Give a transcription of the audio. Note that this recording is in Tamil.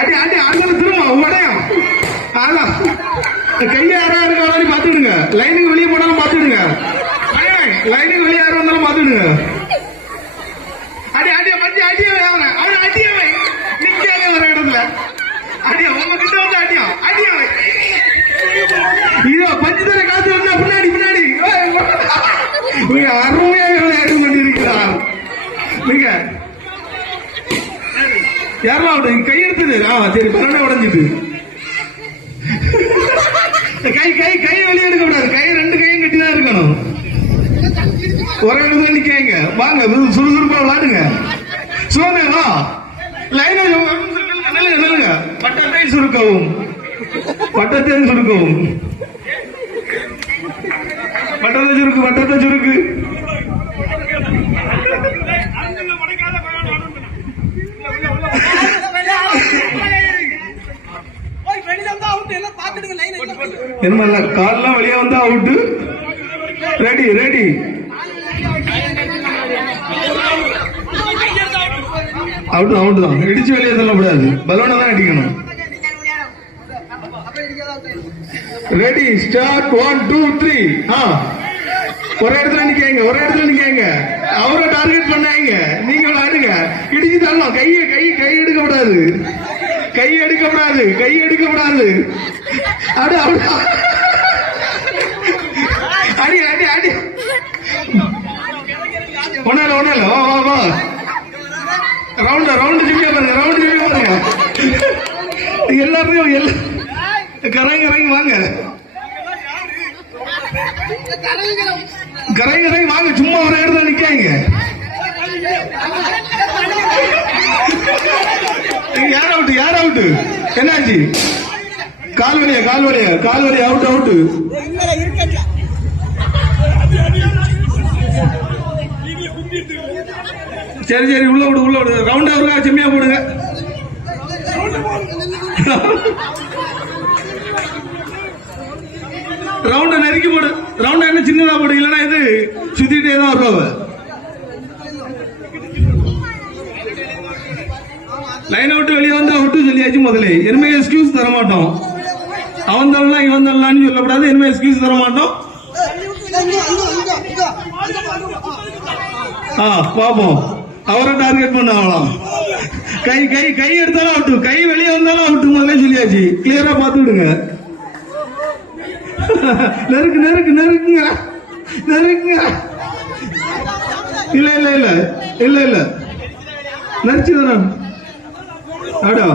அடி அடி அங்கே திரும்ப உடையும். அதான் கையில யாரா இருக்காலும் பாத்துடுங்க. லைனுக்கு வெளியே போனாலும் பாத்துடுங்க. லைனுக்கு வெளியே யாரும் வந்தாலும் பாத்துடுங்க. அடி அடிய மஞ்ச அடியவே அவன் அடியவே நிக்காத ஒரு இடத்துல அடியா உங்க கிட்ட வந்து அடியா அடியவே இதோ பஞ்சு தர காத்து வந்தா பின்னாடி பின்னாடி அருமையா விளையாட்டு கொண்டிருக்கிறார். நீங்க யாரும் கை எடுத்தது சரி பரவாயில்ல உடஞ்சிட்டு கை கை கை வெளியே எடுக்க கூடாது. கை ரெண்டு கையும் கட்டிதான் இருக்கணும். ஒரே இடத்துல நிக்காங்க. வாங்க சுறுசுறுப்பா விளையாடுங்க. சோனேவா லைன நில்லுங்க. பட்டத்தை சுருக்கவும் பட்டத்தை சுருக்கவும் பட்டத்தை சுருக்கு பட்டத்தை சுருக்கு. என்ன கால்லாம் வெளியே வந்தா out. Ready ready out out தான். இடிச்சு வெளியே சொல்லக்கூடாது. பலூனை தான் அடிக்கணும். Ready start 1 2 3. ஒரே இடத்துல நிக்காங்க. ஒரே இடத்துல நிக்காங்க. அவரை டார்கெட் பண்ணாங்க. நீங்க விளையாடுங்க. இடிச்சு தரலாம். கையை கை கை எடுக்க கூடாது. கை எடுக்க கூடாது. கை எடுக்க கூடாது. அடி அடி அடி அடி ஒன்னால ஒன்னால வா வா வா. ரவுண்ட் ரவுண்ட் ஜிம்மியா பாருங்க. ரவுண்ட் ஜிம்மியா பாருங்க. எல்லாருமே கரங்க கரங்க வாங்க. கரங்க கரங்க வாங்க. சும்மா ஒரு இடத்துல நிக்காங்க. யார் அவுட்டு யார் அவுட்டு என்னாச்சு? கால் வலியா கால் வலியா கால் வலியா அவுட் அவுட்டு. சரி சரி உள்ள விடு உள்ள விடு. ரவுண்டா இருக்கா செம்மியா போடுங்க. ரவுண்ட நெருக்கி போடு. ரவுண்டா என்ன சின்னதா போடு. இல்லைன்னா இது சுத்திட்டே தான் வருவாங்க. லைனை விட்டு வெளியே வந்து அவுட்டு சொல்லியாச்சு முதல்ல. இனிமே எக்ஸ்கியூஸ் தர மாட்டோம். அவன் தரலாம் இவன் தரலான்னு சொல்லக்கூடாது. இனிமே எக்ஸ்கியூஸ் தர மாட்டோம். பாப்போம். அவரை டார்கெட் பண்ண ஆகலாம். கை கை கை எடுத்தாலும் அவுட்டு. கை வெளியே வந்தாலும் அவுட்டு முதல்ல சொல்லியாச்சு. கிளியரா பார்த்து விடுங்க. நெருக்கு நெருக்கு நெருக்குங்க நெருக்குங்க. இல்ல இல்ல இல்ல இல்ல இல்ல நெரிச்சு தானே ஆடா.